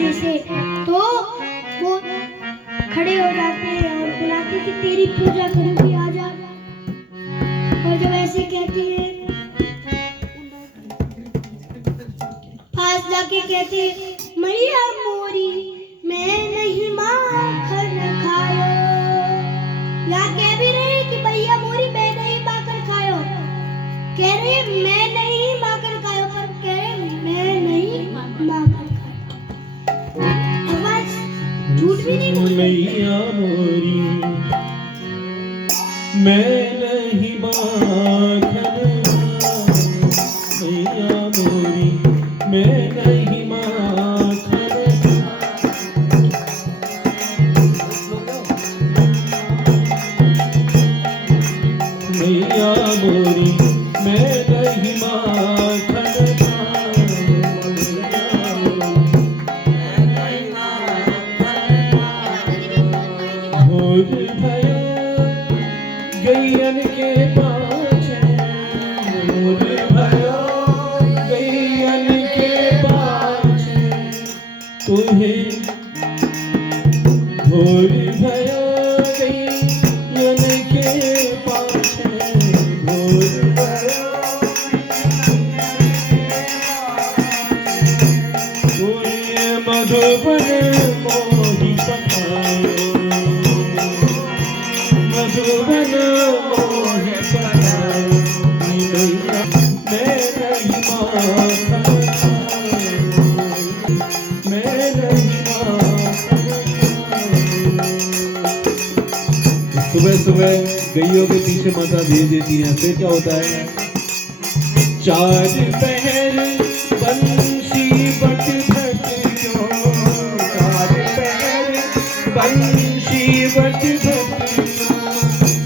दरवाजे से, तो वो खड़े हो जाते हैं और बुलाते कि तेरी पूजा करूंगी, आजा। और जब ऐसे कहती है, पास जाके कहते मैया मोरी मैं नहीं माखन खायो। या कह भी रहे कि भैया मोरी मैं नहीं माखन खायो, कह रहे मैं नहीं माखन खायो, पर कह रहे मैं नहीं माखन खायो। आवाज झूठ भी नहीं बोल मैया मोरी मैं नहीं माखन खायो, मैया मोरी मैं नहीं माखन मैया मोरी मैं नहीं माखन भोर भयो गैयन के पाछे, भोर भयो गैयन के पाछे तुहे, भोर भयो गैयन के पाछे, भोर भयो तुहे मधुबन मोहि पठायो, मधुबन मोहि पठायो, मैं नहीं माखन खायो, मैं नहीं माखन खायो। सुबह सुबह गैयों के पीछे माता भेज देती है, फिर क्या होता है? चार पहर बंशी बट भटियो, चार पहर बंशी बट भटियो,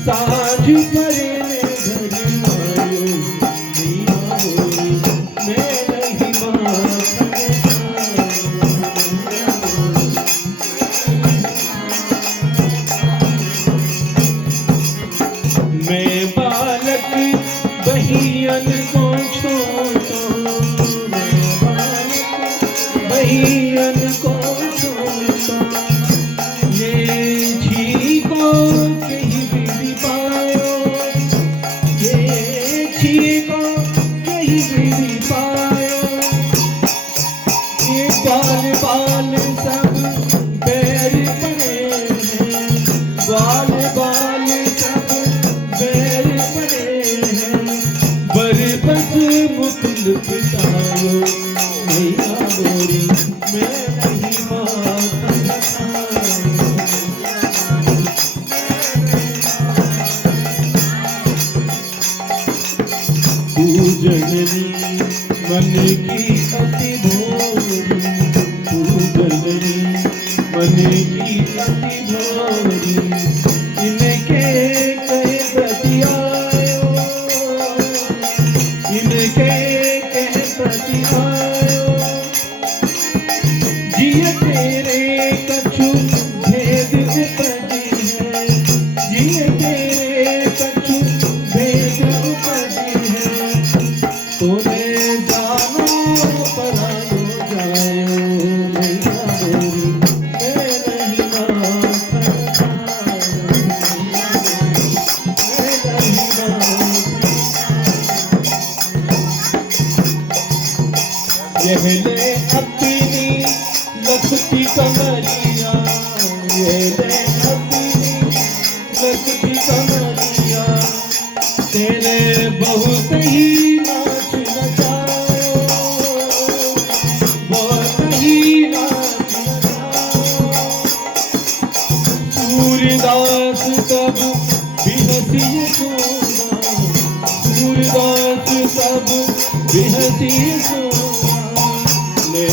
साँझ परे घर आयो, मैया मोरी मैं नहीं माखन खायो। मैं बालक बहियन को छोड़ो, मैं बालक बहियन को छोड़ो, ये छीको कहीं भी पायो, ये छीको कहीं भी पायो, ये बाल बाल सब बैर पड़े हैं, बाल बाल सब बैर पड़े हैं, बरबस मुकुंद पितायो, मैया मोरी मैं नहीं माखन खायो। तू जननी मन की अति भोरी, तू जननी मन की अति भोरी, इनके कहे बतियायो, इनके कहे बतियायो, जिय तेरे कछु भेद उपजी है, जिय तेरे कछु भेद उपजी है, तूने जानो परानो जायो, मैया मोरी मैं नहीं माखन खायो, मैं नहीं माखन। यह ले अपनी लखती कमरिया, ये ले अपनी लखती कमरिया, तेरे बहुत ही नाच नचायो, बहुत ही नाच नचायो। सूरदास तब बिहसी सोना, सूरदास तब बिहसी सोना, ले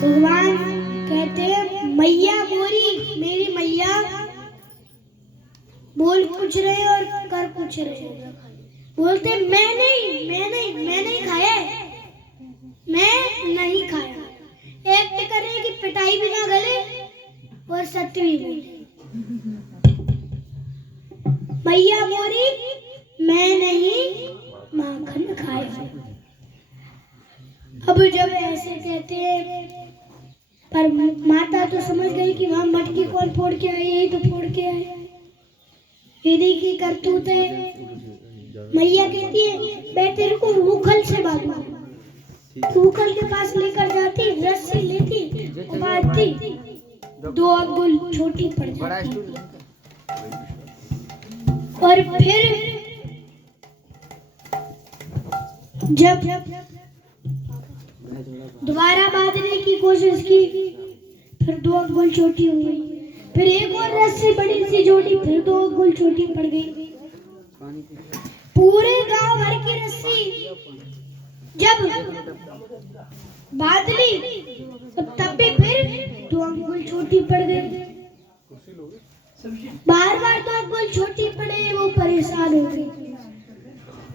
भगवान कहते हैं मैया मोरी बोल कुछ रहे और कर कुछ रहे। बोलते मैं नहीं खाया है, मैं नहीं खाया। एक्ट करे कि पिटाई भी ना गले और सत्य भी बोले। भैया मोरी मैं नहीं माखन खाया। अब जब ऐसे कहते हैं, पर माता तो समझ गई कि वहां मटकी कौन फोड़ के आई, यही तो फोड़ के आए। दीदी की करतूत है। मैया कहती है मैं तेरे को उखल से बांधू। उखल के पास लेकर जाती, रस्सी लेती, बांधती, 2 अंगुल छोटी पड़ जाती। और फिर जब दोबारा बांधने की कोशिश की, फिर 2 अंगुल छोटी हो गई। फिर एक और रस्सी बड़ी सी जोड़ी, फिर 2 अंगुल छोटी पड़ गई। पूरे गांव भर की रस्सी जब बांध ली तब भी फिर 2 अंगुल छोटी पड़ गई। बार बार 2 अंगुल छोटी पड़े, वो परेशान हो गए।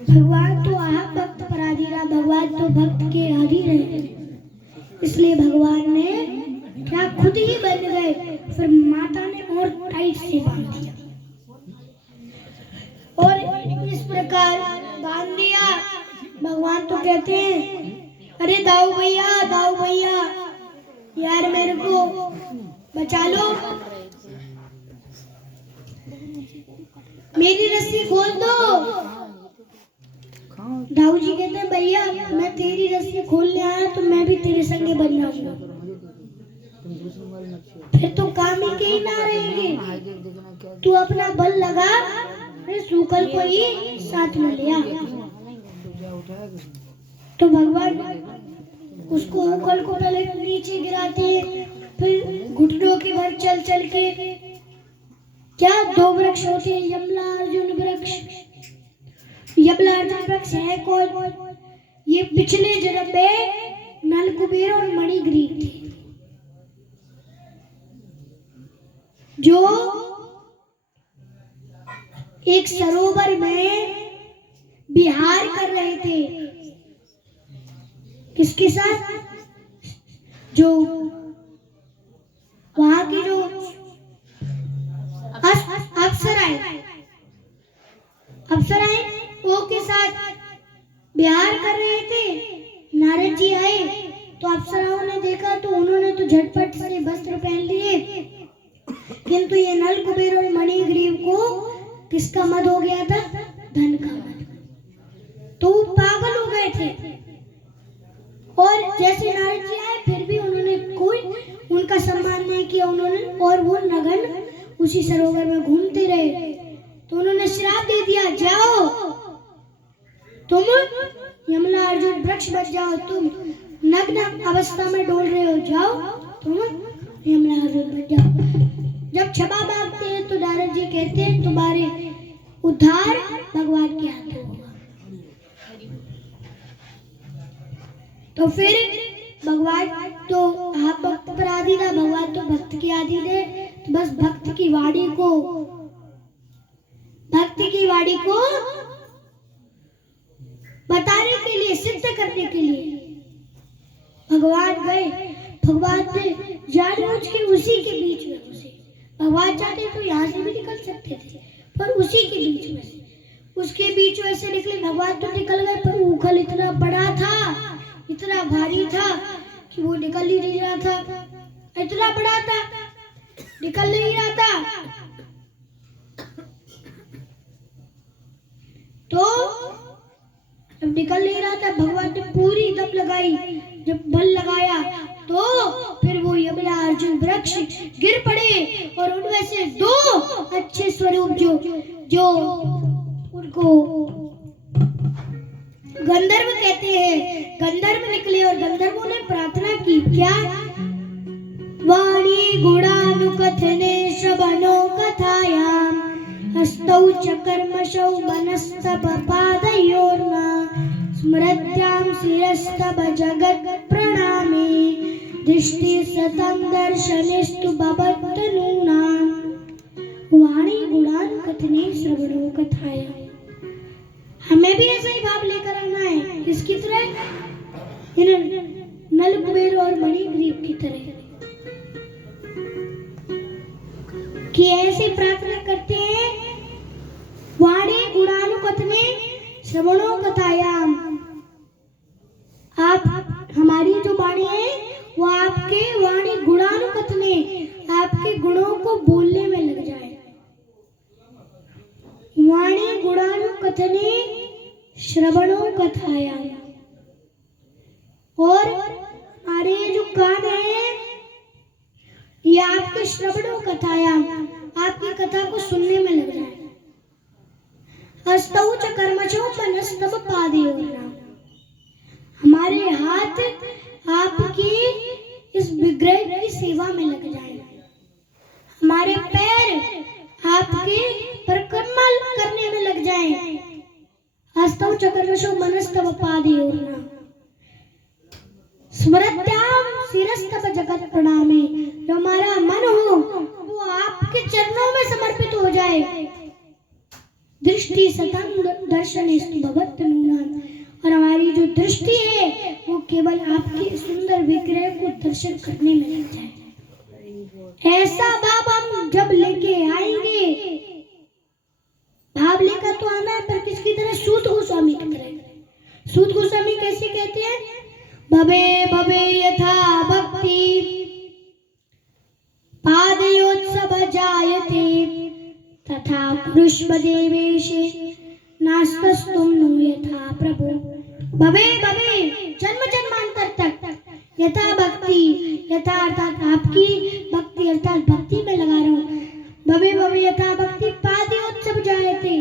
भगवान तो आप भक्त पराधी रहा, भगवान तो भक्त के आदि रहे। इसलिए भगवान ने क्या खुद ही बन गए। फिर माता ने और टाइट से बांध दिया और इस प्रकार बांध दिया। भगवान तो कहते हैं अरे दाऊ भैया यार मेरे को बचा लो, मेरी रस्सी खोल दो। दाऊ जी कहते हैं भैया मैं तेरी रस्सी खोलने आया तो मैं भी तेरे संगे बन जाऊंगा। फिर तो काम ही ना रहेगी। तू अपना बल लगा, सूखल को ही साथ में लिया। तो भगवान उसको उखल को पहले नीचे गिराते, फिर घुटनों के भर चल चल के, क्या 2 वृक्ष होते हैं, यमला अर्जुन वृक्ष। यमला अर्जुन वृक्ष है कौन? ये पिछले जन्म में नल कुबेर और मणिग्रीव थे, जो एक सरोवर में विहार कर रहे थे। किसके साथ? जो वहां की जो अप्सराएं वो के साथ विहार कर रहे थे। नारद जी आए तो अप्सराओं ने देखा तो उन्होंने तो झटपट से वस्त्र पहन लिए, किंतु ये नल कुबेर और मणिग्रीव को किसका मद हो गया था? धन का मद। तो वो पागल हो गए थे। और जैसे नारद जी आए फिर भी उन्होंने कोई उनका सम्मान नहीं किया उन्होंने, और वो नगन उसी सरोवर में घूमते रहे। तो उन्होंने श्राप दे दिया, जाओ तुम यमला अर्जुन वृक्ष बच जाओ, तुम नग्न अवस्था में डोल रहे हो, जाओ तुम यमला अर्जुन बच जाओ। जब क्षमा मांगते हैं तो नारद जी कहते हैं तुम्हारे उद्धार भगवान के हाथों होगा। तो फिर भगवान तो आप भक्त पर आदि था, भगवान तो भक्त की आदि थे। तो बस भक्त की वाणी को बताने के लिए, सिद्ध करने के लिए भगवान गए। भगवान ने जानबूझ के उसी के बीच में घुसे। भगवान चाहते तो यहाँ से भी निकल सकते थे, पर उसी के बीच में से, उसके बीच में से निकले। भगवान तो निकल गए, पर उखल इतना बड़ा था, इतना भारी था कि वो निकल ही नहीं रहा था। इतना बड़ा था, निकल नहीं रहा था। तो जब निकल नहीं रहा था, भगवान ने पूरी दम लगाई। जब बल लगाया तो फिर वो यमला अर्जुन वृक्ष गिर पड़े, और उनमें से 2 अच्छे स्वरूप जो उनको गंधर्व कहते हैं, गंधर्व निकले। और गंधर्वों ने प्रार्थना की, क्या? वाणी गुणानुकथने श्रवणो कथायाम हस्तौ च कर्मशौ मनस्तव पादयोर्मा स्मृत्यां शिरस्तव जगत् प्रणामे दृष्टि सतं दर्शनेस्तु भवत्तनूनां वाणी गुणान कथने श्रवणों कथाया। हमें भी ऐसा ही भाव लेकर आना है, किसकी तरह? इन नल कुबेर और मणिग्रीव की तरह, कि ऐसे प्रार्थना करते हैं, वाणी गुणान कथने श्रवणों कथायाम। आप हमारी जो वाणी है वो आपके वाणी गुणानुकथने, आपके गुणों को बोलने में लग जाए। वाणी गुणानुकथने श्रवणों कथायाम। और हमारे जो कान है ये आपके श्रवणों कथायाम, आपकी कथा को सुनने में लग जाए। हस्तौ च कर्मचो मनस्तव पादयोर्नाम। हमारे हाथ आपकी इस विग्रह की सेवा में लग जाए। हमारे पैर आपके परिक्रमा करने में लग जाए। हस्तौ च कर्मचो मनस्तव पादयोर्नाम। स्मृत्याम शिरस्तव जगत प्रणामे। जो हमारा मन हो वो आपके चरणों में समर्पित हो जाए। दृष्टि सतंग दर्शनेस्तु भवत्तनूनां। और हमारी जो दृष्टि है वो केवल आपके सुंदर विग्रह को दर्शन करने में लग जाए। ऐसा भाव हम जब लेके आएंगे, भाव लेकर तो आना है, पर किसकी तरह? सूत गोस्वामी की तरह। सूत गोस्वामी कैसे कहते हैं? भवे भवे यथा भक्ति पादयोत्सव जायते तथा पुरुष देवेशे नास्तस्तुम नु यथा प्रभु। भवे भवे जन्म जन्मांतर तक यथा भक्ति, यथा अर्थात आपकी भक्ति अर्थात भक्ति में लगा रहा हूँ। भवे भवे यथा भक्ति पादयोत्सव जायते,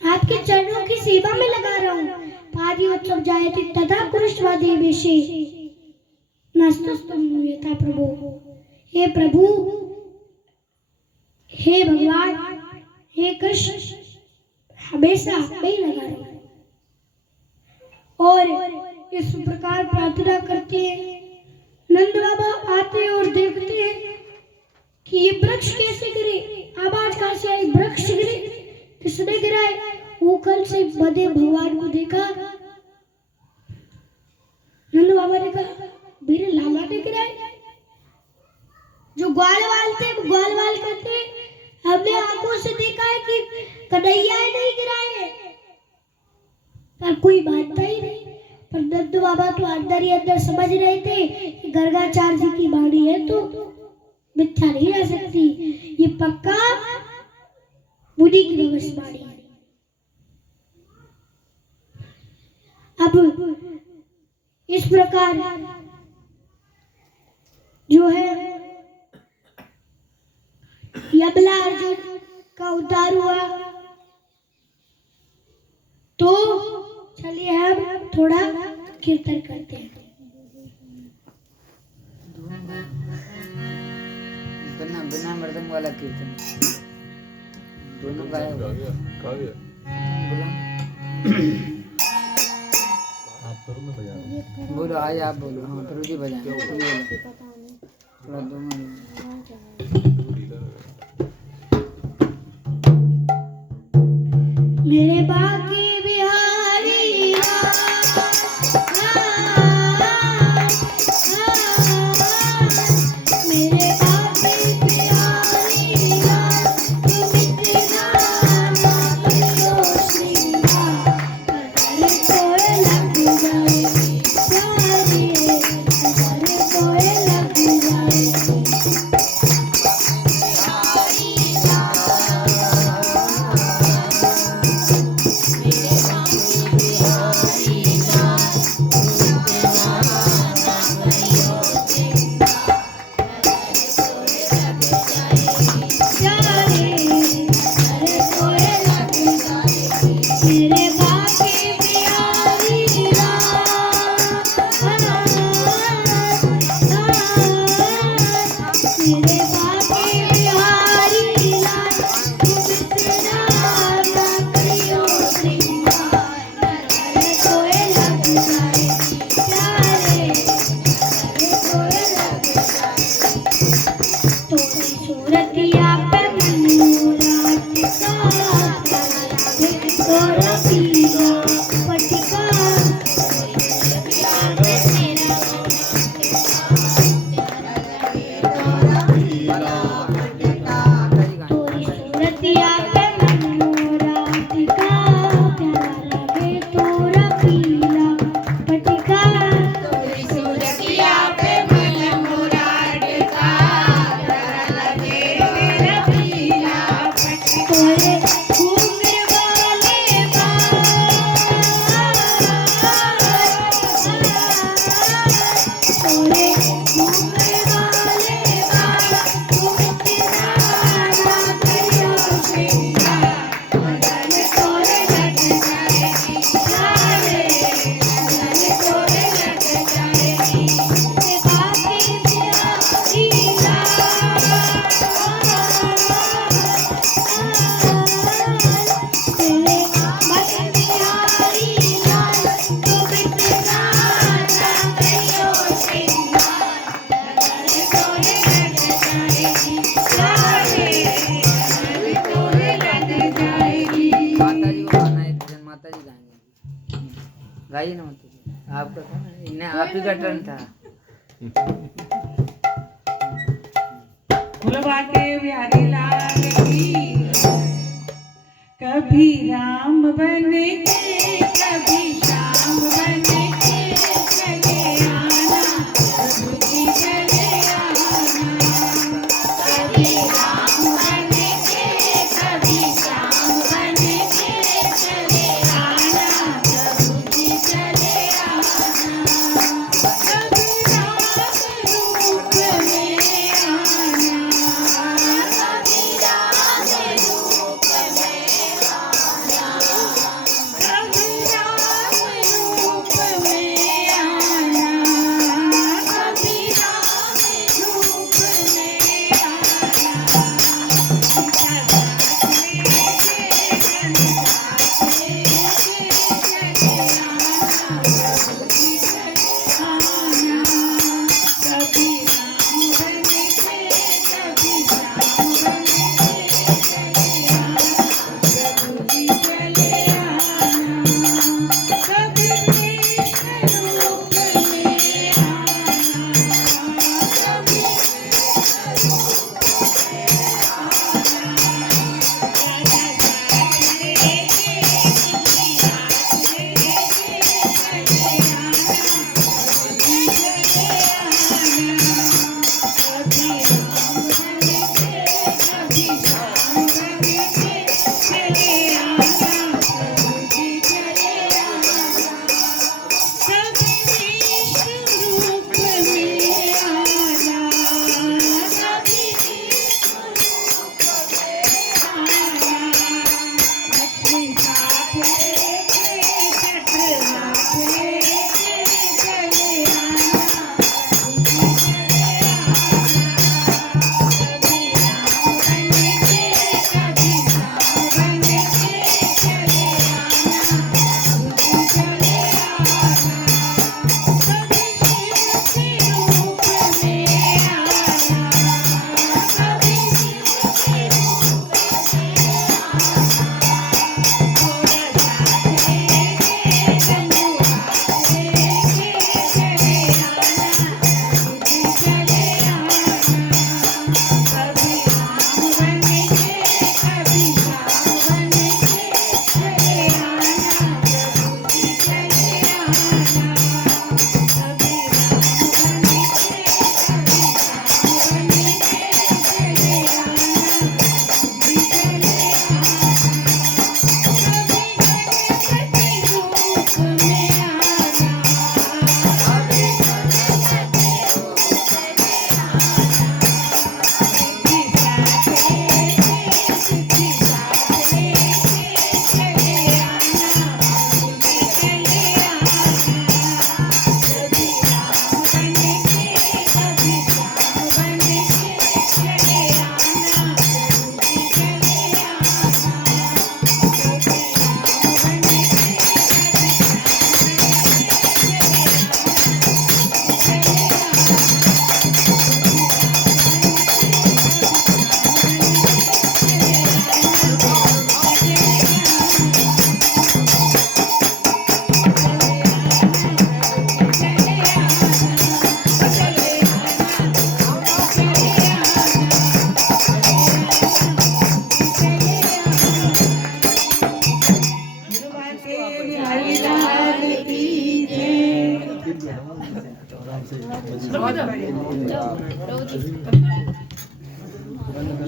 आपके चरणों की सेवा में लगा रहा हूँ। पादयोत्सव जायते तथा पुरुषवादेवेशे नास्तस्तुम नु यथा प्रभु। हे प्रभु, हे भगवान, हे कृष्ण, हमेशा मैं लगा रहा हूं। और इस प्रकार प्रार्थना करते हैं। नंद बाबा आते और देखते हैं कि ये वृक्ष कैसे गिरे, आवाज कहां से आई? वृक्ष गिरे। किसने गिराए? ऊपर से बड़े भगवान को देखा। नंद बाबा ने कहा, मेरे लाला ने गिराए। जो ग्वालवाल थे वो ग्वालवाल करते, हमने आंखों से देखा है कि कन्हैया नहीं गिराए, पर कोई मानता ही नहीं। पर नंद बाबा तो अंदर ही अंदर समझ रहे थे कि गर्गाचार्य जी की वाणी है तो मिथ्या नहीं रह सकती, ये पक्का मुनि की भविष्यवाणी है। अब इस प्रकार जो है यमला अर्जुन का उद्धार हुआ। तो चलिए हम थोड़ा कीर्तन करते हैं। बिना बिना मर्दम वाला कीर्तन दोनों गाया हुआ। बोलो आज आप बोलो। हाँ प्रभु जी बजाएं। थोड़ा दोनों मेरे बाकी बिहारी मेरे बाकी बिहारी तुम इतना मानो श्री अगर कोई लग जाए सारे अगर कोई लग जाए तोरे घूंघर वाले तोरे घूंघर वाले तुम तेरा ना करियो श्रृंगार मदन तोरे लग जाएगी सारे मदन तोरे लग जाएगी ते बाकी प्यारी तेरे मत बिहारी लाल तुम तेरा ना करियो श्रृंगार मदन तोरे लग जाएगी सारे मदन तोरे लग जाएगी। माता जी को गाना है, एक जन माता जी गाएंगे। गाइए ना माता जी, आपका था ना, इन्हें आप ही का टर्न था। फुलवा के प्यारे लाल की कभी राम बन के कभी श्याम बन के चले आना प्रभु जी चले आना कभी राम बन के कभी श्याम बन के चले आना प्रभु जी चले आना कभी राम रूप में आना कभी राम रूप में आना कभी राम रूप में आना कभी राम रूप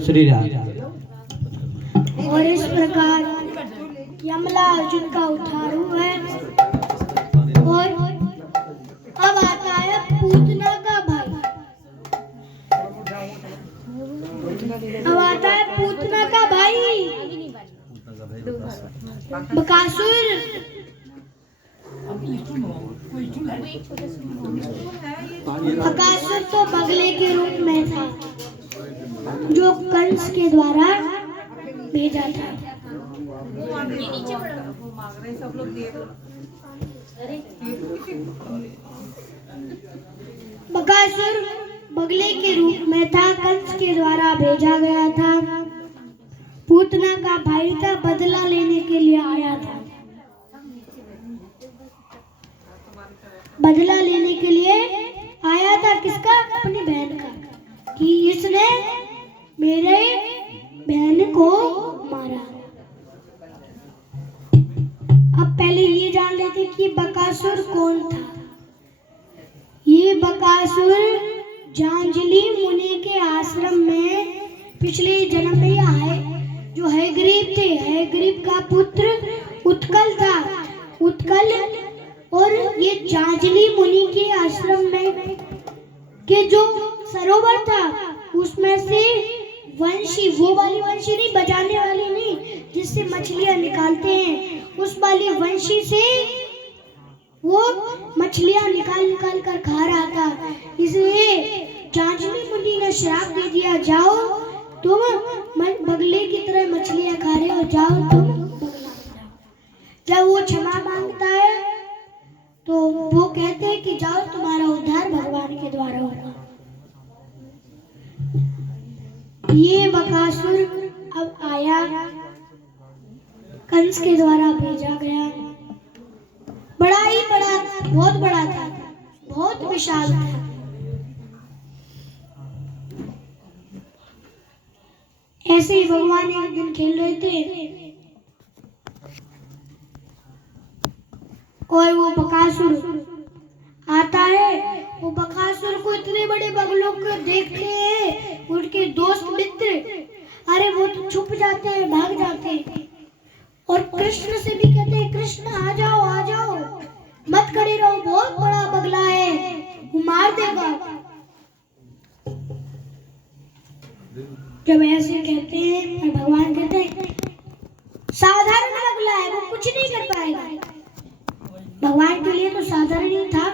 श्री राम। और इस प्रकार यमला अर्जुन का उद्धार हुआ है। और अब आता है पूतना का भाई। अब आता है पूतना का भाई बकासुर। बकासुर तो बगले के रूप में था जो कंस के द्वारा भेजा था। बकासुर बगले के रूप में था, कंस के द्वारा भेजा गया था। पूतना का भाई था, बदला लेने के लिए आया था। बदला लेने के लिए आया था किसका? अपनी बहन का, कि इसने मेरे बहन को मारा। अब पहले ये जान लेते कि बकासुर कौन था। ये बकासुर जांजलि मुनि के आश्रम में पिछले जन्म में आए, जो हयग्रीव थे। हयग्रीव का पुत्र उत्कल था। उत्कल और ये जांजलि मुनि के आश्रम में के जो सरोवर था उसमें से वंशी, वो वाली वंशी नहीं, बजाने वाली नहीं, जिससे मछलियां निकालते हैं, उस वाली वंशी से वो मछलियां निकाल निकाल कर खा रहा था। इसलिए जांजलि मुनि ने श्राप दे दिया, जाओ तुम बगले की तरह मछलियां खा रहे हो, जाओ तुम बगला। जब वो क्षमा मांगता है तो वो कहते हैं कि जाओ तुम्हारा उद्धार भगवान के द्वारा होगा। ये बकासुर अब आया, कंस के द्वारा भेजा गया। बड़ा ही बड़ा, बहुत बड़ा था, बहुत विशाल था। ऐसे ही भगवान एक दिन खेल रहे थे और वो बकासुर आता है। वो बकासुर को इतने बड़े बगलों को देखते हैं उनके दोस्त मित्र, अरे वो तो छुप जाते हैं, भाग जाते हैं। और कृष्ण से भी कहते हैं, कृष्ण आ जाओ, मत खड़े रहो, बहुत बड़ा बगला है, वो मार देगा। जब ऐसे कहते हैं और भगवान कहते हैं साधारण बगला है, वो कुछ नहीं कर पाएगा। भगवान के लिए तो साधारण ही था।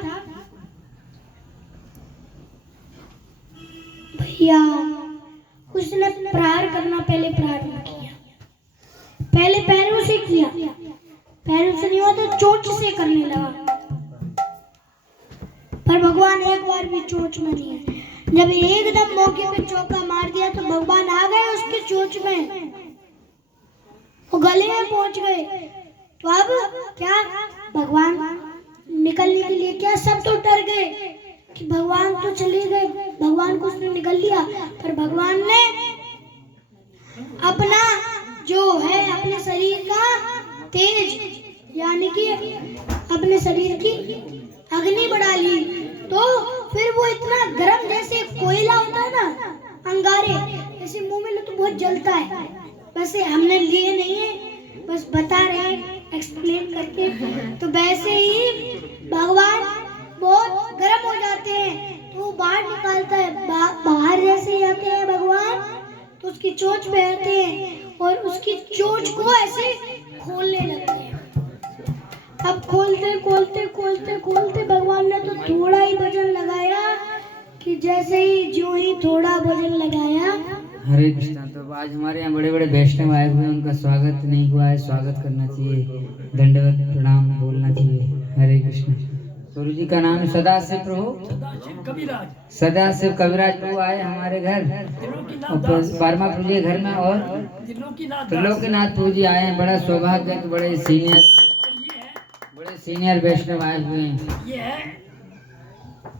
भैया उसने प्रहार करना पहले प्रारंभ किया, पहले पैरों से किया, पैरों से नहीं हुआ तो चोंच से करने लगा। पर भगवान एक बार भी चोंच में नहीं है। जब एकदम मौके पे चौका मार दिया तो भगवान आ गए उसके चोंच में, वो गले में पहुंच गए। तो अब क्या भगवान निकलने के लिए क्या सब तो डर गए कि भगवान तो चले गए, भगवान को उसने निकल लिया। पर भगवान ने अपना जो है अपने शरीर का तेज, यानी कि अपने शरीर की अग्नि बढ़ा ली। तो फिर वो इतना गर्म, जैसे कोयला होता है ना, अंगारे, जैसे मुंह में लो तो बहुत जलता है। वैसे हमने लिए नहीं है, बस बता रहे हैं एक्सप्लेन करके। तो वैसे ही भगवान बहुत गर्म हो जाते हैं तो वो बाहर निकालता है। बाहर जैसे ही आते हैं भगवान तो उसकी चोंच पे आते हैं और उसकी चोंच को ऐसे खोलने लगते हैं। अब खोलते भगवान ने तो थोड़ा ही वजन लगाया कि जैसे ही जो ही थोड़ा वजन लगाया। हरे कृष्णा। तो आज हमारे यहाँ बड़े बड़े वैष्णव आए हुए हैं, उनका स्वागत नहीं हुआ है, स्वागत करना चाहिए, दंडवत प्रणाम बोलना चाहिए। हरे कृष्ण। गुरु जी का नाम है सदाशिव प्रभु, सदाशिव कविराज प्रभु आए हमारे घर, 12वां प्रभु घर में, और त्रिलोकीनाथ प्रभु जी आए हैं। बड़ा सौभाग्य है, बड़े सीनियर वैष्णव आए हुए हैं।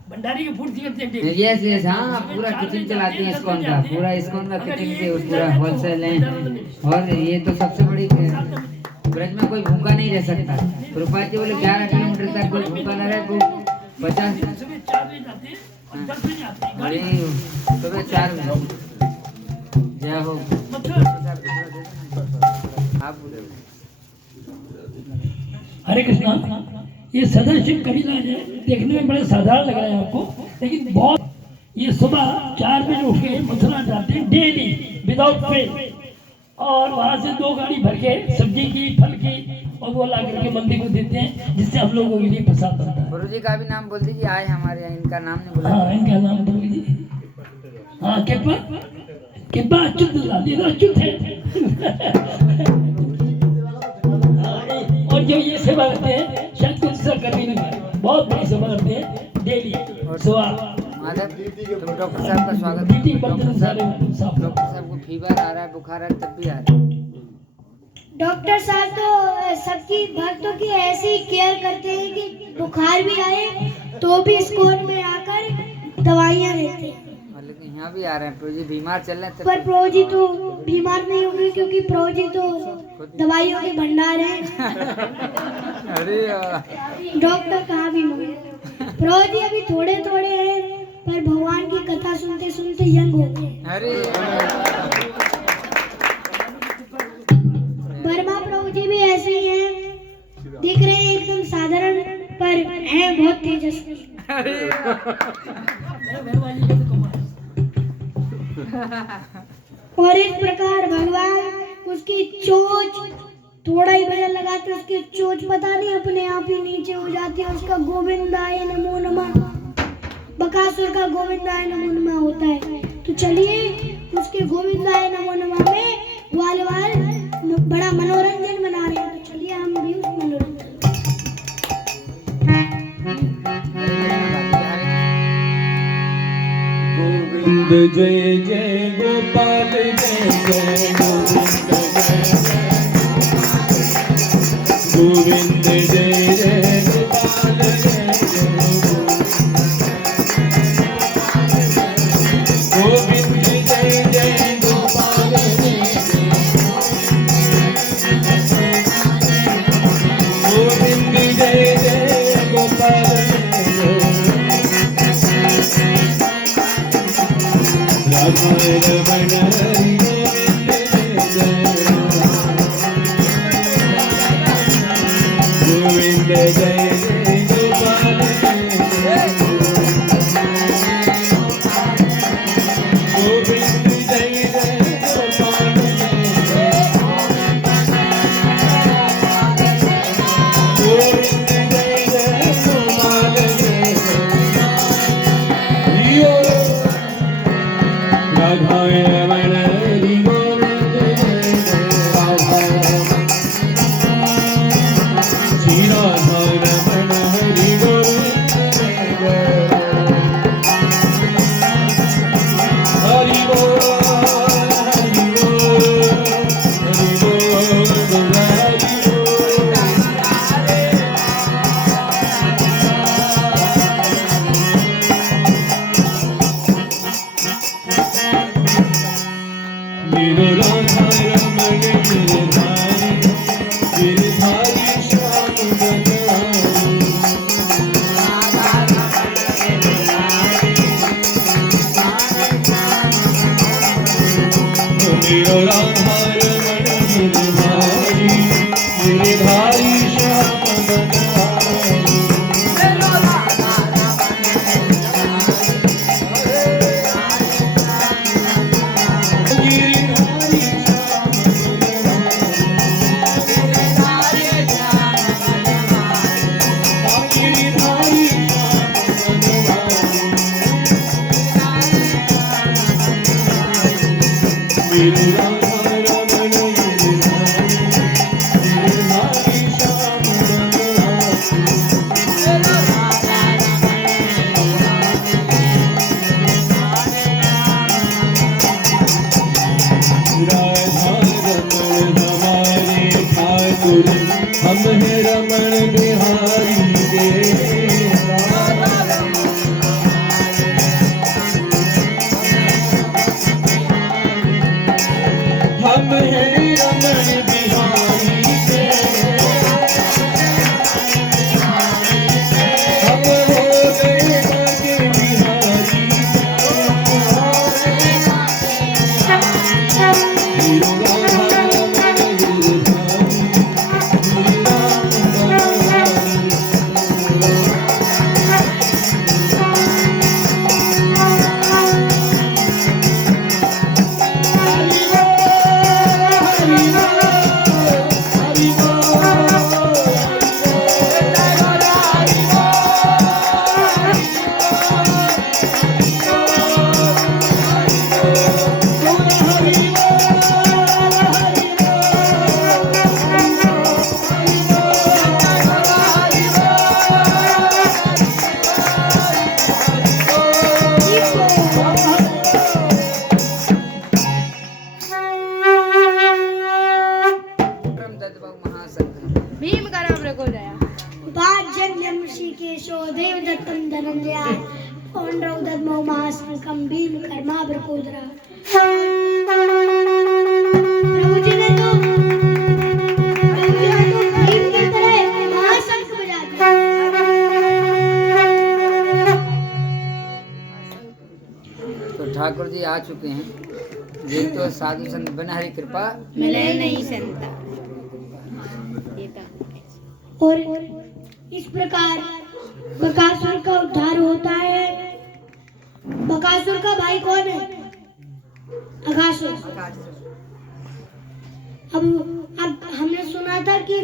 भंडारी की फूड यस यस, हाँ, पूरा किचन चलाती है इस्कॉन का, पूरा इस्कॉन का किचन के पूरा होलसेल है। और ये तो सबसे बड़ी, ब्रज में कोई भूखा नहीं रह सकता। प्रभुपाद जी बोले 11 किलोमीटर तक कोई भूखा न रहे, 50 अरे सुबह 4 बजे जय हो। आप बोले। हरे कृष्णा। ये सदाशिव कबीरदास है, देखने में बड़े साधारण लग रहे हैं आपको, लेकिन बहुत। ये सुबह 4 बजे उठ के मथुरा जाते हैं डेली विदाउट फेल, और वहां से 2 गाड़ी भर के सब्जी की, फल की, और वो ला करके मंदिर को देते हैं, जिससे हम लोगों के लिए प्रसाद बनता है। गुरु जी का भी नाम बोल दीजिए, आए हमारे यहाँ, इनका नाम नहीं बोला। हाँ, इनका नाम बोल दीजिए। हाँ, कृपा कृपा अच्युत लाल, ये तो अच्युत है। और जो ये सेवा करते हैं शायद कुछ सर कर भी नहीं पाए, बहुत बड़ी सेवा करते हैं डेली सुबह। माधव, तुम डॉक्टर साहब का स्वागत। ड्यूटी डॉक्टर बर्तन सारे साफ। साहब को फीवर आ रहा है, बुखार है, तब भी आ रहा है। डॉक्टर साहब तो सबकी भक्तों की ऐसी केयर करते हैं कि बुखार भी आए तो भी स्कूल में आकर दवाइयाँ लेते हैं। लेकिन यहाँ भी आ रहे हैं, प्रभु जी बीमार चल रहे हैं, पर प्रो जी तो बीमार नहीं होंगे, क्योंकि प्रो जी तो दवाइयों के भंडार हैं। अरे डॉक्टर कहाँ भी होंगे। प्रो जी अभी थोड़े थोड़े हैं, पर भगवान की कथा सुनते सुनते यंग हो गए। अरे वर्मा प्रभु जी भी ऐसे ही हैं, दिख रहे हैं एकदम साधारण, पर हैं बहुत तेजस्वी। और इस प्रकार भगवान उसकी चोंच, थोड़ा ही वजन लगाते उसकी चोंच पता नहीं अपने आप ही नीचे हो जाती है। उसका गोविंदाय नमो नमः, बकासुर का गोविंदाय नमो नमः होता है। तो चलिए उसके गोविंदाय नमो नमः में वाल बड़ा मनोरंजन बना रहे हैं, तो चलिए हम भी उस मनोरंजन। गोविंद जय जय गोपाल जय जय गोविंद जय जय गोपाल जय जय गोविंद जय जय गोपाल जय गोविंद जय जय गोपाल राधा रमण हरि गोविंद जय जय गोपाल गोविंद जय जय गोपाल गोविंद जय जय गोपाल राधा रमण हरि गोविंद जय जय राधा श्री राधा रमण हरि गोविंद जय जय हरि बोल हरि बोल हरि बोल हरि मेरे राधा रमण गिरधारी गिरधारी श्याम बदनारी मेरे राधा रमण गिरधारी गिरधारी श्याम बदनारी गिरधारी श्याम बदनारी गिरधारी श्याम बदनारी मेरे राधा रमण गिरधारी गिरधारी श्याम बदनारी राधा रमण हमारे ठाकुर हम हैं रमण बिहारी देवा हम हैं रमण बिहारी देवा हम हो गए बाके बिहारी राधा रमण गिरधारी यशो देवदत्तं धनंजया पौंड्रौदत्मौमास्मकं भीमकर्मावृकोदरा। प्रभु जी ने तो भीम की तरह महाशंख बजा दिया। तो ठाकुर जी आ चुके हैं। ये तो साधु संत बना हरि कृपा मिले नहीं संता। और इस प्रकार बकासुर का उद्धार होता है। बकासुर का भाई कौन है? अघासुर। अब हमने सुना था कि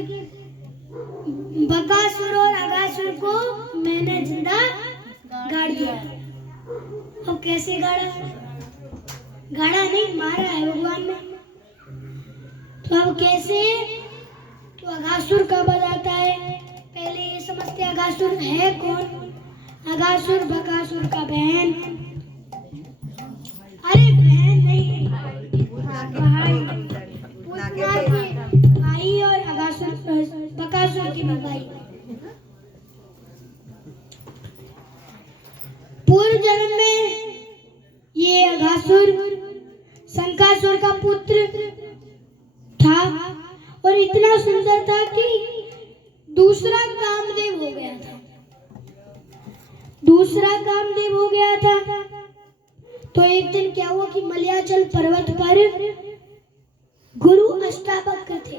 बकासुर और अघासुर को मैंने जिंदा गाड़ दिया। अब कैसे गाड़ा? गाड़ा नहीं, मारा है भगवान ने। तो अब कैसे? तो अघासुर का बताता है। पहले ये समझते अघासुर है कौन? अघासुर बकासुर का बहन। अरे बहन नहीं, भाई। पूतना के भाई और अघासुर बकासुर की भी भाई। पूर्व जन्म में ये अघासुर शंकासुर का पुत्र था और इतना सुंदर था कि दूसरा कामदेव हो गया था। दूसरा कामदेव हो गया था। तो एक दिन क्या हुआ कि मलयाचल पर्वत पर गुरु अष्टावक्र थे।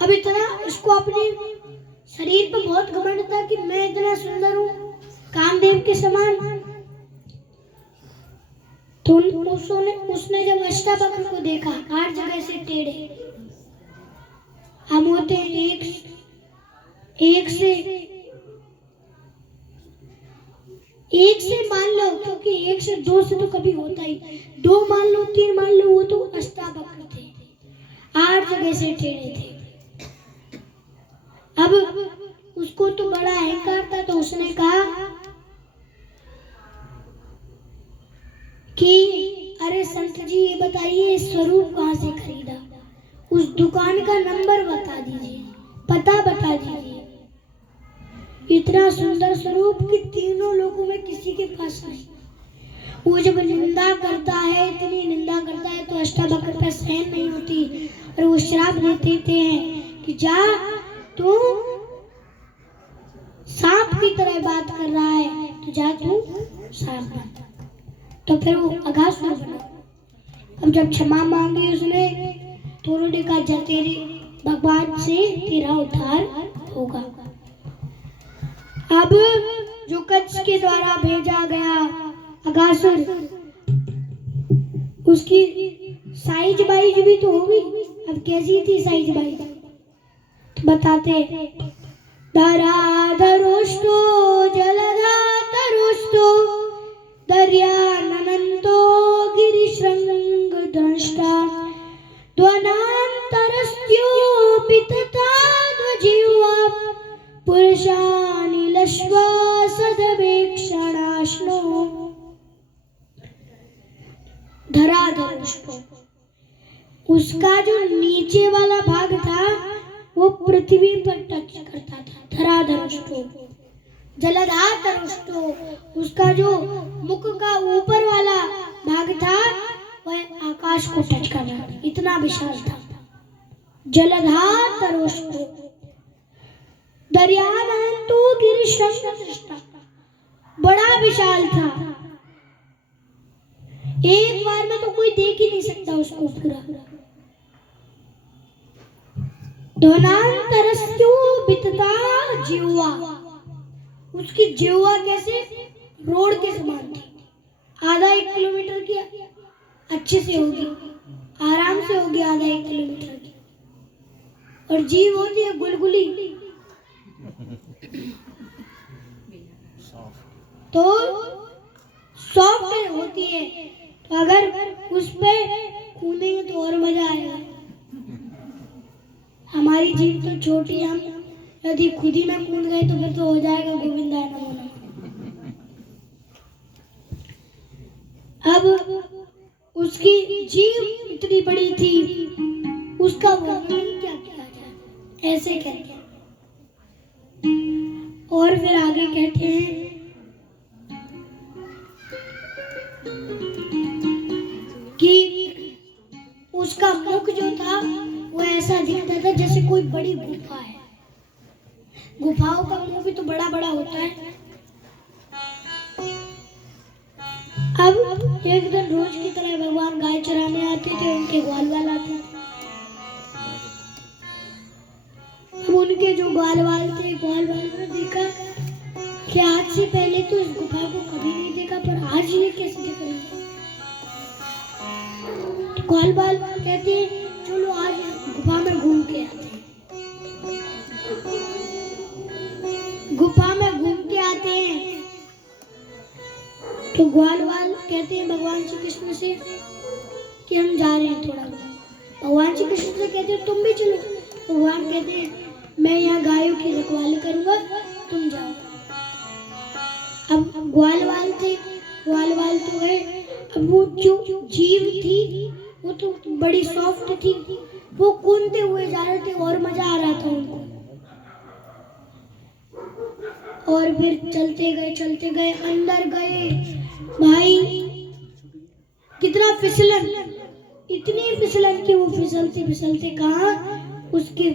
अब इतना इसको अपने शरीर पर बहुत घमंड था कि मैं इतना सुंदर हूँ कामदेव के समान। तो उसने जब अष्टावक्र को देखा, 8 जगह से टेढ़े हम होते हैं, एक से मान लो, क्योंकि 1 से 2 से तो कभी होता ही, 2 मान लो 3 मान लो, वो तो अष्टावक्र थे, 8 जगह से टेढ़े थे। अब उसको तो बड़ा अहंकार था, तो उसने कहा कि अरे संत जी ये बताइए स्वरूप कहाँ से खरीदा? उस दुकान का नंबर बता दीजिए, पता बता दीजिए। इतना सुंदर स्वरूप कि तीनों लोगों में किसी के पास नहीं। वो जब निंदा करता है, इतनी निंदा करता है तो अष्टावक्र पर सहन नहीं होती और वो श्राप देते हैं कि जा, तू सांप की तरह बात कर रहा है, तो जा तू सांप बन। तो फिर वो अघासुर बना। अब जब क्षमा मांगी उसने तो उन्होंने कहा जा तेरी भगवान से तेरा उद्धार होगा। अब जो कच्छ के द्वारा भेजा गया अघासुर, उसकी साइज बाइज भी तो होगी। अब कैसी थी साइज बाइज? बताते धराधरुष्टो जलधातरुष्टो दर्यानन्तो गिरिशृंग दंष्टा ध्वनान्तरस्योऽपि तथा ध्वजिह्वा पुरुषानिलश्वा सदवेक्षणाश्नो। धराधरुष्टो, उसका जो नीचे वाला भाग था वो पृथ्वी पर टच करता था। धराधरुष्टो। जलधातरुष्टो, उसका जो मुख का ऊपर वाला भाग था वह आकाश को टच कर रहा था, इतना विशाल था। जलधातरुष्टो। दर्यानंतो गिरिशृंग, बड़ा विशाल था। एक बार में तो कोई देख ही नहीं सकता उसको पूरा। ध्वनान्तरस्यो बितता जिह्वा, उसकी जिह्वा कैसे? रोड के समान थी। आधा 1 किलोमीटर की अच्छे से होगी, आराम से होगी आधा 1 किलोमीटर की। और जीव होती है गुलगुली, तो सॉफ्ट होती है। तो अगर उस पे कूदेंगे तो और मजा आएगा। हमारी जीभ तो छोटी, हम यदि खुद ही में कूद गए तो फिर तो हो जाएगा गोविंदा नमो नमः। अब उसकी जीभ इतनी बड़ी थी, उसका वर्णन क्या किया जाए, ऐसे करके। और फिर आगे कहते हैं कि उसका मुख जो था वो ऐसा दिखता था जैसे कोई बड़ी गुफा है। गुफाओं का मुंह भी तो बड़ा बड़ा होता है। अब एक दिन रोज की तरह भगवान गाय चराने आते थे, उनके ग्वाल वाल आते थे। अब उनके जो ग्वाल वाल थे, ग्वाल वाल ने देखा कि आज से पहले तो इस गुफा को कभी नहीं देखा, पर आज ये कैसे दिख रही है। तो ग्वाल वाल कहते हैं चलो आज गुफा में घूम के आते हैं। गुफा में घूम के आते हैं तो ग्वाल वाल कहते हैं भगवान श्री कृष्ण से कि हम जा रहे हैं थोड़ा। भगवान श्री कृष्ण से कहते हैं तुम भी चलो। भगवान कहते हैं मैं यहाँ गायों की रखवाली करूंगा, तुम जाओ। अब ग्वाल वाल थे, ग्वाल वाल तो गए। अब वो जो जीव थी वो तो बड़ी सॉफ्ट थी, वो कूदते हुए जा रहे थे और मजा आ रहा था उनको। और फिर चलते गए अंदर गए। भाई कितना फिसलन, इतनी फिसलन कि वो फिसलते फिसलते कहाँ उसके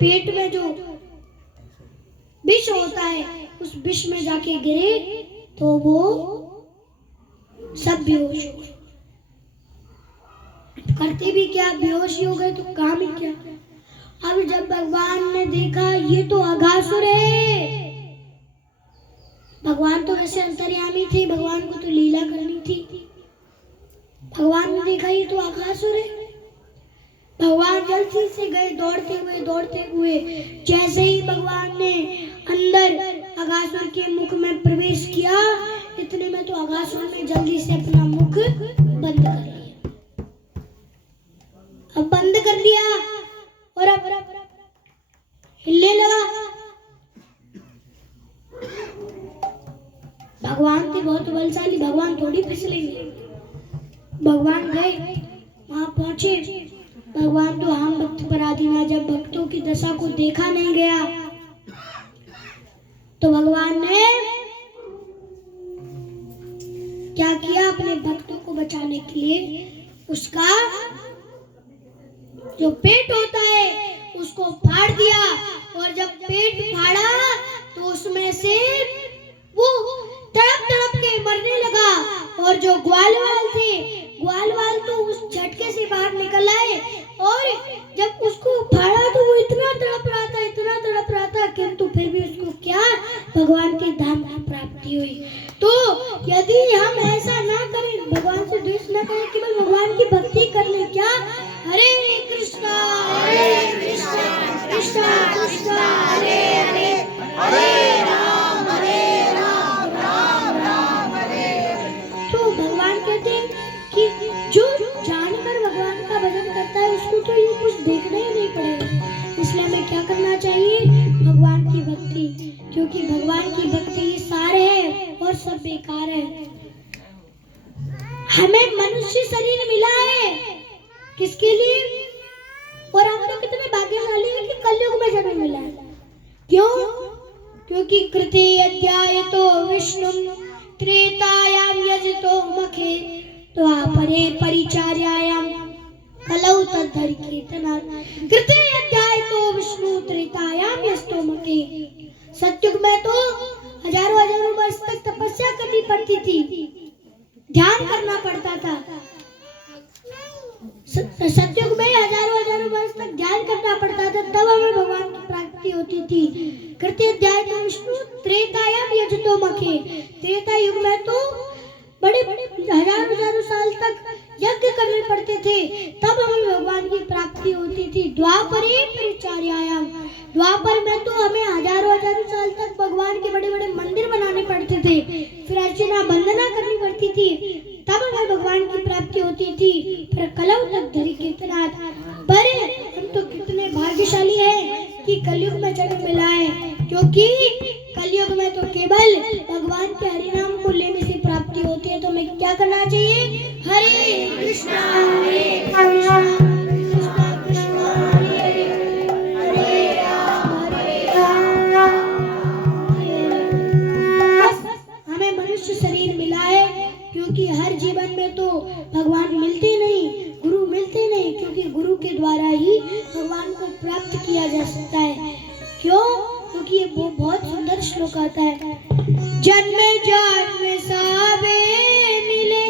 पेट में जो विष होता है उस विष में जाके गिरे तो वो सब बेहोश हो गए। करते भी क्या, बेहोश ही हो गए तो काम ही क्या। अब जब भगवान ने देखा ये तो अघासुर है। भगवान तो वैसे अंतर्यामी थे, भगवान को तो लीला करनी थी। भगवान ने देखा ये तो अघासुर है। भगवान जल्दी से गए दौड़ते हुए। जैसे ही भगवान ने अंदर अघासुर के मुख में प्रवेश किया, इतने में तो अघासुर ने जल्दी से अपना मुख बंद कर लिया। अब बंद कर लिया और अब हिलने लगा। भगवान थे बहुत बलशाली, भगवान थोड़ी फिसलेंगे। भगवान गए, वहां पहुंचे। भगवान तो हम भक्त पराधीन, जब भक्तों की दशा को देखा नहीं गया तो भगवान ने क्या किया, अपने भक्तों को बचाने के लिए उसका जो पेट होता है उसको फाड़ दिया। और जब पेट फाड़ा तो उसमें से वो तड़प के मरने लगा। और जो ग्वालवाल थे, ग्वालवाल तो उस झटके से बाहर निकल आए। और जब उसको फाड़ा तो वो इतना तड़प रहा था, किंतु फिर भी उसको क्या, भगवान के धाम की प्राप्ति हुई। तो यदि हम ऐसा ना करें, भगवान से द्वेष ना करें, केवल भगवान की भक्ति कर ले, क्या हरे कृष्णा कृष्णा कृष्णा हरे हरे, हरे राम राम राम हरे। तो भगवान कहते हैं कि जो जानकर भगवान का भजन करता है उसको तो ये कुछ देखना ही नहीं पड़ेगा। इसलिए हमें क्या करना चाहिए, भगवान की भक्ति, क्योंकि भगवान की भक्ति ही सार है और सब बेकार है। हमें मनुष्य शरीर मिला है किसके लिए, और हम तो कितने भाग्यशाली हैं कि कलयुग में जन्म मिला है। क्यों? क्योंकि कृते अध्याय तो विष्णु त्रेतायाम यजतो मखे द्वापरे परिचार्यायाम कलौ तद्धरि कीर्तनात्। कृते अध्याय तो विष्णु त्रेतायाम यजतो मखे। सतयुग में तो हजारों वर्ष तक तपस्या करनी पड़ती थी, ध्यान करना पड़ता था। सतयुग में हजारों वर्ष तक ध्यान करना पड़ता था, तब हमें भगवान की प्राप्ति होती थी। कृते अध्याय तो विष्णु त्रेतायाम यजतो मखे। त्रेता युग में तो बड़े हजारों साल तक यज्ञ करने पड़ते थे, तब हमें भगवान की प्राप्ति होती थी। द्वापरे परिचार्यायाम, द्वापर में तो हमें हजारों साल तक भगवान के बड़े मंदिर बनाने पड़ते थे, फिर अर्चना वंदना करनी पड़ती थी, तब हमें भगवान की प्राप्ति होती थी। फिर कलौ तद्धरि कीर्तनात्। पर हम तो कितने भाग्यशाली हैं कि कलयुग में जन्म मिला है, क्योंकि कलयुग में तो केवल भगवान के हरि नाम को लेने से प्राप्ति होती है। तो हमें क्या करना चाहिए, हरे कृष्णा कृष्णा कृष्णा हरे हरे, हरे राम द्वारा ही भगवान को प्राप्त किया जा सकता है। क्यों? क्योंकि ये बहुत सुंदर श्लोक आता है। जन्म जन्म सावे मिले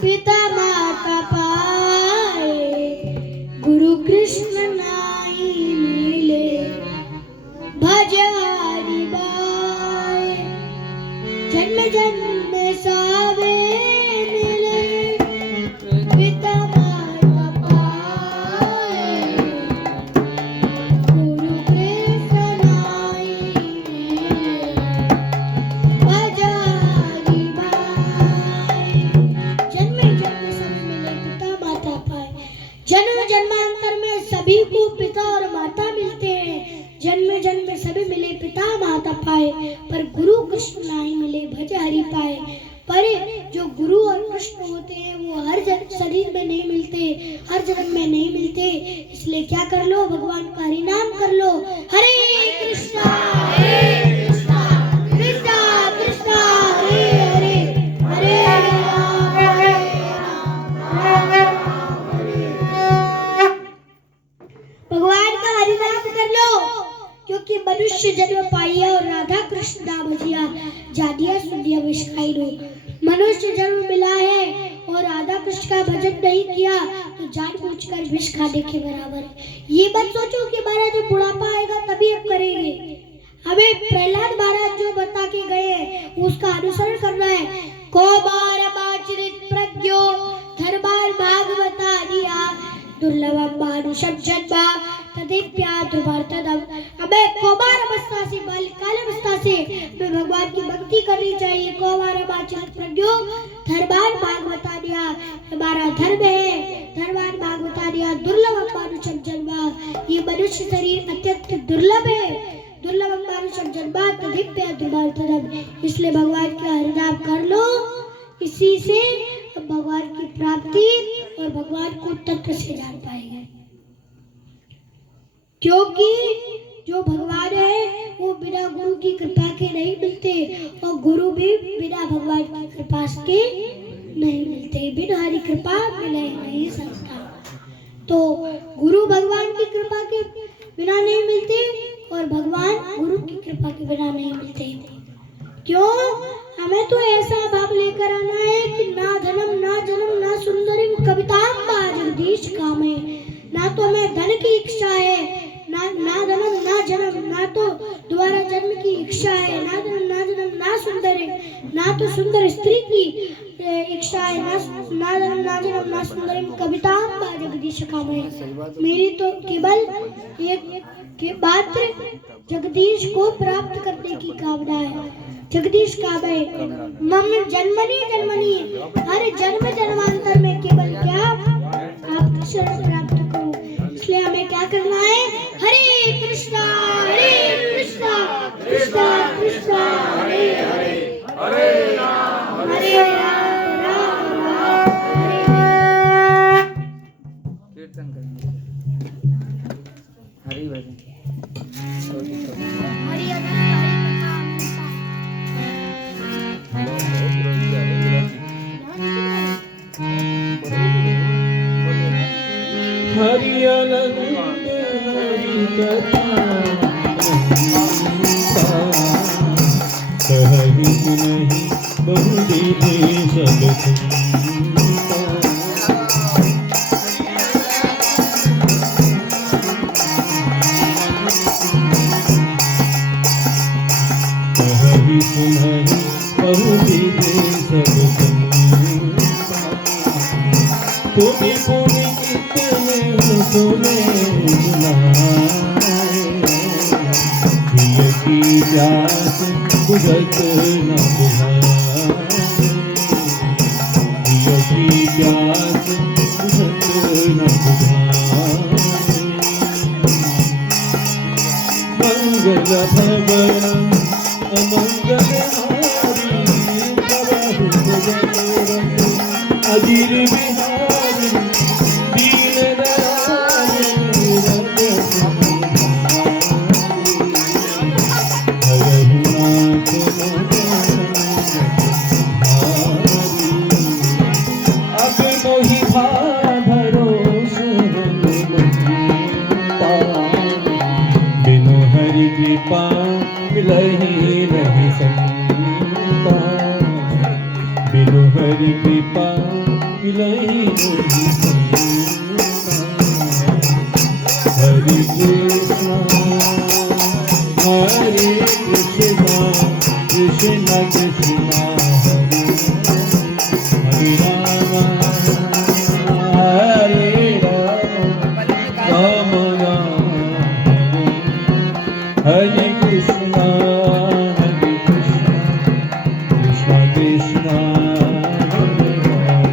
पिता माता पाए, गुरु कृष्ण नाई मिले भज हरि बाए। जन्म जन्म सावे मिले पिता माता पाए, गुरु कृष्ण नाई मिले भज हरि बाए। जन्म जन्म सब मिले पिता माता पाए। जन्म जन्मांतर में सभी को पिता और माता मिलते हैं। जन्म जन्म में सभी मिले पिता माता पाए, पर गुरु कृष्ण नहीं मिले भज हरि पाए। पर जो गुरु और कृष्ण होते हैं वो हर शरीर में नहीं मिलते, हर जन्म में नहीं मिलते। इसलिए क्या कर लो, भगवान का हरि नाम कर लो। हरे कृष्णा कृष्णा कृष्णा हरे हरे, हरे राम भगवान का हरि नाम कर लो। क्योंकि मनुष्य जन्म पाइया और राधा कृष्ण नाम भजिया, जादिया सुनिया विष खाई लो। मनुष्य जन्म मिला है और राधा कृष्ण का भजन नहीं किया तो जानबूझकर विष खाने के बराबर है। ये मत सोचो कि महाराज जब बुढ़ापा आएगा तभी हम करेंगे। हमें प्रहलाद महाराज जो बता के गए हैं उसका अनुसरण करना है। कौमार माचरित प्रज्ञो धर्मान भागवता दिया, दुर्लभम मानुषम जन्मा तदेप्या ध्रुवार्तदम। हमें कौमार अवस्था से बाल्यकाल अवस्था से हमें भगवान की भक्ति करनी चाहिए। कौमार आचरित प्रज्ञो धर्मान भागवता दिया, हमारा धर्म है धर्मान भागवता दिया। दुर्लभम मानुषम जन्मा, ये मनुष्य शरीर अत्यंत दुर्लभ है। दुर्लभम मानुषम जन्मा तदेप्या ध्रुवार्तदम। इसलिए भगवान का हरिनाम कर लो, इसी से भगवान की प्राप्ति और भगवान को तत्व से जान पाएंगे। क्योंकि जो भगवान है वो बिना गुरु की कृपा के नहीं मिलते और गुरु भी बिना भगवान की कृपा के नहीं मिलते। बिना हरि कृपा मिले नहीं सकता। तो गुरु भगवान की कृपा के बिना नहीं मिलते और भगवान गुरु की कृपा के बिना नहीं मिलते। क्यों? हमें तो ऐसा भाव लेकर आना है कि ना धनम ना जन्म ना सुंदरी कविताम बा जगदीश कामे। ना तो हमें धन की इच्छा है, ना धनम ना जन्म, ना तो दोबारा जन्म की इच्छा है, ना धनम ना जन्म ना सुंदर है, ना तो सुंदर स्त्री की इच्छा है, ना धनम ना जन्म ना सुंदर कविताम बा जगदीश कामे। मेरी तो केवल एक मात्र जगदीश को प्राप्त करने की कामना है। जगदीश कामे मम जन्मनी जन्मनी, हर जन्म जन्मांतर में केवल क्या आपकी शरण प्राप्त करूं। इसलिए हमें क्या करना है? हरे कृष्णा कृष्णा कृष्णा हरे हरे, हरे राम राम राम हरे। कीर्तन करेंगे, हरि भजन। हरि हरि आनंद हरि कथा कहहि नहीं बहुविधि सब चिंता। कहहि सुनहि बहुविधि सब चिंता। पुनि पुनि कितने सुने सुनाए, प्रिय की प्यास बुझत न बुझाए, प्रिय की प्यास बुझत न बुझाए। मंगल भवन अमंगल हारी, प्रभु भजन अजीर बिहारी, दीन दयाल रघुनाथ अब मोहि भरोस कृपा मिलहि नहीं संता, बिनु हरि कृपा मिलहि नहीं संता। हरि कृष्णा कृष्ण कृष्ण हरे राम हरे राम राम राम हरे कृष्ण कृष्ण कृष्ण हरे हरे।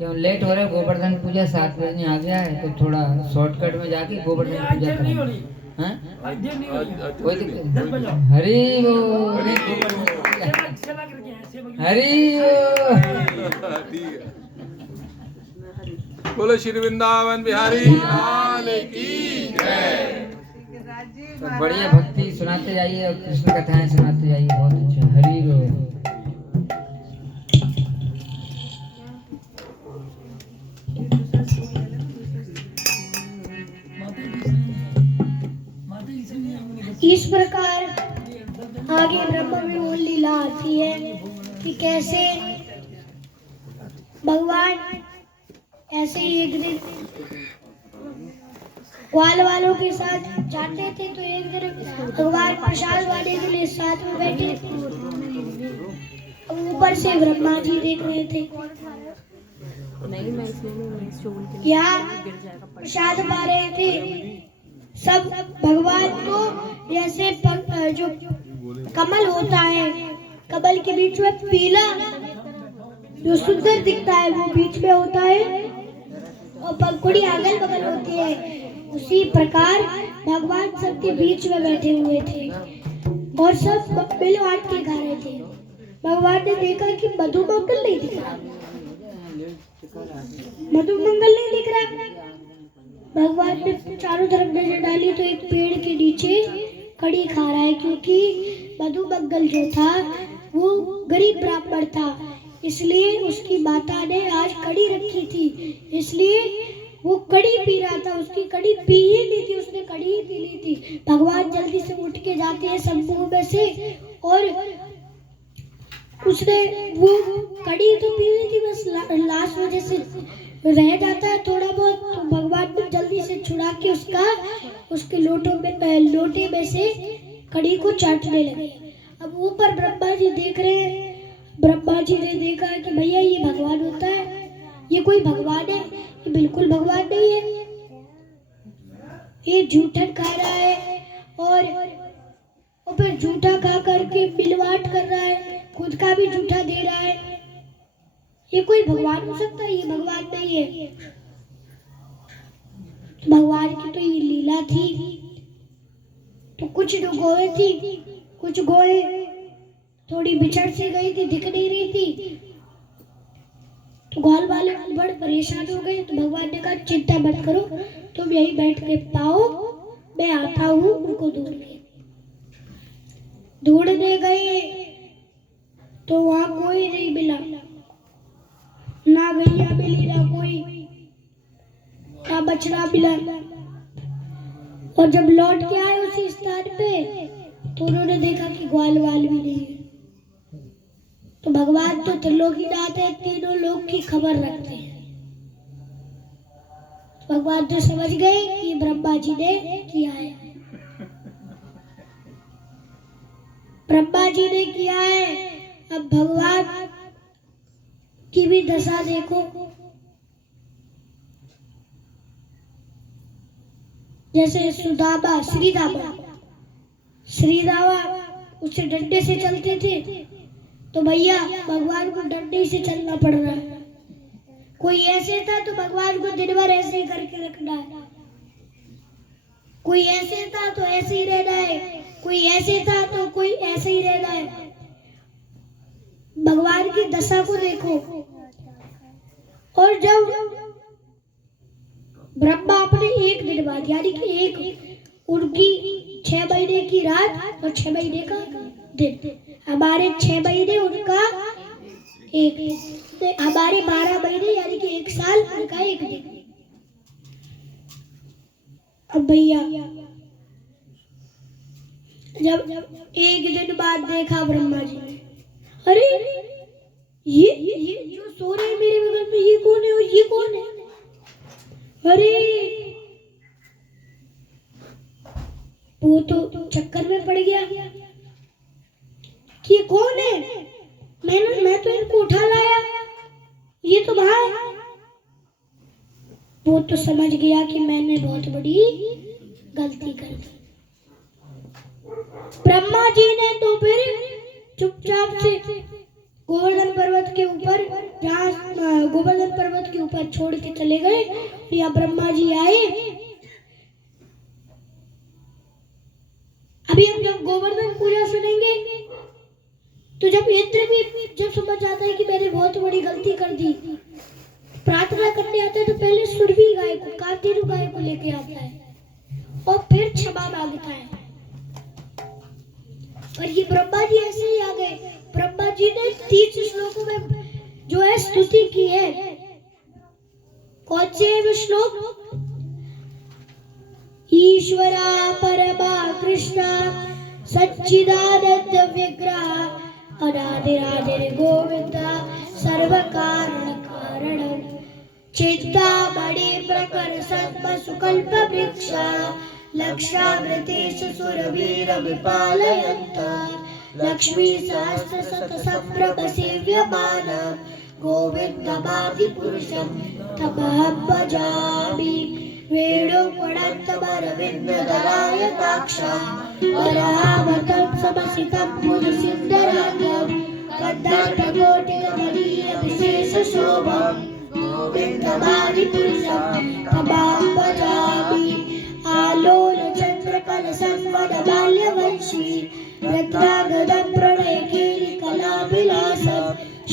क्यों लेट हो रहा है? गोवर्धन पूजा 7 बजे आ गया है, तो थोड़ा शॉर्टकट में जाके गोवर्धन पूजा करें। हाँ? कोई दिक्कत नहीं। हरि बोल, हरि बोल। बोलो श्री वृंदावन बिहारी लाल की जय। तो बढ़िया भक्ति सुनाते जाइए और कृष्ण कथाएं सुनाते जाइए, बहुत अच्छा। हरि बोल। इस प्रकार आगे ब्रह्म विमोल लीला आती है कि कैसे भगवान ऐसे ही एक दिन ग्वाल वालों के साथ जाते थे, तो एक दिन भगवान प्रसाद वाले के लिए साथ में बैठे। ऊपर से ब्रह्मा जी देख रहे थे, यहाँ प्रसाद पा रहे थे सब। भगवान को जैसे जो कमल होता है, कमल के बीच में पीला जो सुंदर दिखता है वो बीच में होता है और पंखुड़ी अगल बगल होती है, उसी प्रकार भगवान सबके बीच में बैठे हुए थे और सब मिल बांट के खा रहे थे। भगवान ने देखा कि मधुमंगल नहीं दिख रहा, मधुमंगल नहीं दिख रहा। भगवान ने चारों तरफ नजर डाली तो एक पेड़ के नीचे कड़ी खा रहा है, क्योंकि मधुमंगल जो था वो गरीब ब्राह्मण था, इसलिए उसकी माता ने आज कड़ी रखी थी, इसलिए वो कड़ी पी रहा था। उसकी कड़ी पी ही नहीं थी, उसने कड़ी ही पी ली थी। भगवान जल्दी से उठ के जाते हैं समूह में से और उसने वो कड़ी तो पी ली थी, बस लास्ट वजह से रह जाता है थोड़ा बहुत, तो भगवान ने जल्दी से छुड़ा के उसके लोटे में से कड़ी को चाटने लगे। अब ऊपर ब्रह्मा जी देख रहे हैं। ब्रह्मा जी ने देखा कि भैया ये भगवान होता है, ये कोई भगवान है? ये बिल्कुल भगवान नहीं है, ये झूठन खा रहा है और फिर झूठा खा करके मिलवाट कर रहा है, खुद का भी झूठा दे रहा है। ये कोई भगवान हो सकता है? ये भगवान नहीं है। भगवान की तो ये लीला थी। तो कुछ जो गोए थी, कुछ गोए थोड़ी बिछड़ सी गई थी, दिख नहीं रही थी, तो ग्वाल वाले बड़े परेशान हो गए। तो भगवान ने कहा चिंता मत करो, तुम यहीं बैठ के पाओ, मैं आता हूँ उनको ढूंढने गए। तो वहां कोई नहीं मिला, ना गैया मिली, ना कोई, ना बछड़ा मिला। और जब लौट के आए उसी स्थान पे, तो उन्होंने देखा कि ग्वाल वाल भी नहीं है। तो भगवान तो त्रिलोकीनाथ है, तीनों लोक की खबर रखते हैं। भगवान तो समझ गए कि ब्रह्मा जी ने किया है, ब्रह्मा जी ने किया है। अब भगवान की भी दशा देखो, जैसे श्रीदामा उससे डंडे से चलते थे, तो भैया भगवान को डंडे से चलना पड़ रहा है। कोई ऐसे था तो भगवान को दिन भर ऐसे ही करके रखना है, कोई ऐसे था तो ऐसे ही रहना है, कोई ऐसे था तो कोई ऐसे ही रहना है। भगवान की दशा को देखो। और जब ब्रह्मा अपने एक दिन बाद, यानी कि एक उनकी 6 महीने की रात और 6 महीने का दिन, हमारे 6 महीने उनका एक, हमारे 12 महीने यानी कि 1 साल, उनका 1 दिन। अब भैया जब 1 दिन बाद देखा ब्रह्मा जी ने, अरे ये जो सो रहे हैं मेरे बगल में, ये कौन है और ये कौन है? अरे वो तो चक्कर में पड़ गया कि ये कौन है। मैं तो इनको उठा लाया, ये तो वहां है। वो तो समझ गया कि मैंने बहुत बड़ी गलती कर दी। ब्रह्मा जी ने तो फिर चुपचाप से गोवर्धन पर्वत के ऊपर, जहाँ गोवर्धन पर्वत के ऊपर छोड़ के चले गए। या ब्रह्मा जी आए। अभी हम जब गोवर्धन पूजा सुनेंगे, तो जब इंद्र भी जब समझ आता है कि मैंने बहुत बड़ी गलती कर दी, प्रार्थना करने आता है तो पहले सुरभि गाय को, कामधेनु गाय को लेके आता है और फिर क्षमा मांगता है। और ये ब्रह्मा जी ऐसे ही आ गए। ब्रह्मा जी ने 30 श्लोकों में जो है स्तुति की है। कौन से है वो श्लोक? ईश्वरा परमा कृष्णा सच्चिदानंद विग्रह अनादिरादिर गोविंदा सर्व कारण कारणम चिंतामणि प्रकर सत्म सुकल्प वृक्षा लक्षामृतेश सुरवीर विपालयन्ता लक्ष्मी सहस्र शत संभ्रम सेव्यमानं गोविन्दमादिपुरुषं तमहं भजामि। वेणुगुणन्तमरविन्ददलायताक्षं वराहवतं समसितं पुरसिद्धरागं कन्दर्पकोटिकमनीयविशेषशोभं गोविन्दमादिपुरुषं तमहं भजामि। आलोलचन्द्रकलसंवदबाल्यवंशी रत्नागदं प्रणयकेलिकलाविलासं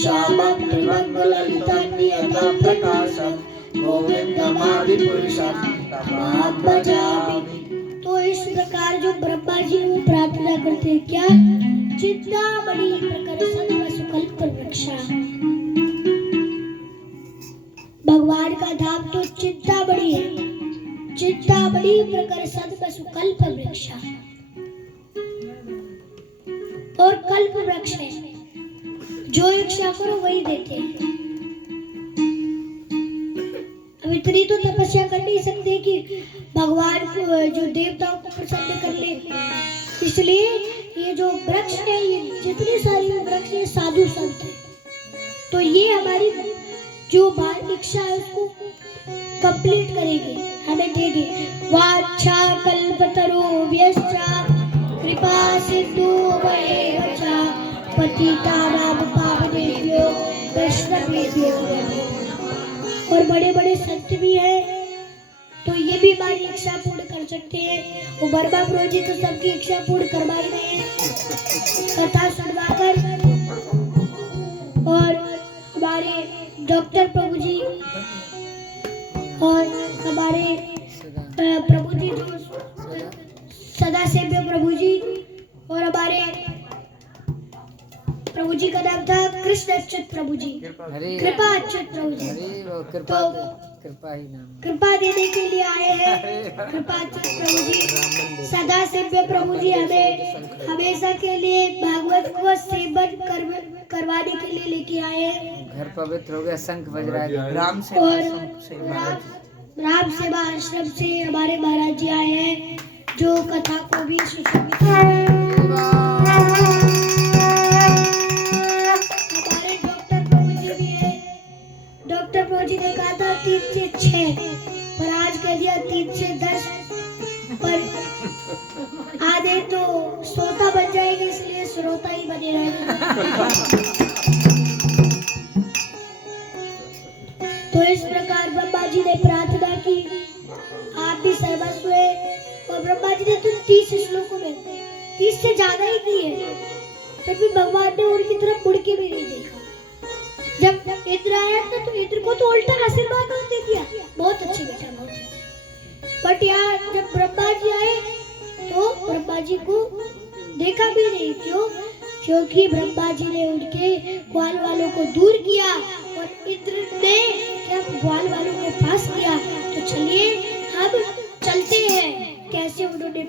श्यामं त्रिमङ्गललितान्यतं प्रकाशं गोविन्दमादिपुरुषं तमहं भजामि। तो इस प्रकार जो ब्रह्मा जी वो प्रार्थना करते हैं, क्या? चिंतामणि प्रकर सत्व सुकल्प वृक्षा। भगवान का धाम तो चिंतामणि है। चिंतामणि प्रकर सत्व सुकल्प वृक्षा और कल्प वृक्ष है। जो इच्छा करो वही देते हैं। अब इतनी तो तपस्या कर नहीं सकते कि भगवान को जो देवताओं को प्रसन्न कर ले। इसलिए ये जो वृक्ष है, ये जितने सारे वृक्ष है साधु संत है, तो ये हमारी जो इच्छा है उसको कंप्लीट करेंगे, हमें देंगे। वाच्छा कल्पतरुभ्यश्च कृपा सिन्धुभ्येव च पतितानां पावनेभ्यो वैष्णवेभ्यो नमः। और बड़े बड़े संत भी हैं, तो ये भी हमारी इच्छा पूर्ण कर सकते हैं। वो वर्मा प्रभु जी तो सबकी इच्छा पूर्ण करवा ही रहे हैं कथा सुनवाकर। और हमारे डॉक्टर प्रभु जी और हमारे प्रभु जी जो सदा सेव्य प्रभु जी, और हमारे प्रभु जी का नाम था कृष्ण अच्युत प्रभु जी, कृपा अच्युत प्रभु जी। तो कृपा ही नाम, कृपा देने के लिए आए हैं कृपा अच्युत प्रभु जी। सदा सेव्य प्रभु जी हमें हमेशा के लिए भागवत को सेवन करवाने के लिए लेके आए हैं। घर पवित्र हो गया, शंख बज रहा है। राम और सेवा राम सेवा आश्रम से हमारे महाराज जी आए हैं, जो कथा को भी सुशोभित करेंगे। हमारे डॉक्टर प्रभु जी भी है। डॉक्टर प्रभु जी ने कहा था 3 से 6, पर आज कह दिया 3 से 10, पर आधे तो श्रोता बन जाएंगे, इसलिए श्रोता ही बने रहेंगे। तो इस प्रकार ब्रह्मा जी ने प्रार्थना की, आप भी सर्वस्व है। और ब्रह्मा जी ने तो 30 श्लोकों में 30 से ज्यादा ही किए, फिर भी भगवान ने उनकी तरफ मुड़ के भी नहीं देखा। जब इंद्र आया था तो इंद्र को तो उल्टा आशीर्वाद दे दिया, बहुत अच्छे बेटा बहुत अच्छे। बट यार जब ब्रह्मा जी आए तो ब्रह्मा जी को देखा भी नहीं। क्यों? क्योंकि ब्रह्मा जी ने उनके ग्वाल वालों को दूर किया और इंद्र ने क्या ग्वाल वालों को पास किया। तो चलिए हम चलते हैं कैसे उन्होंने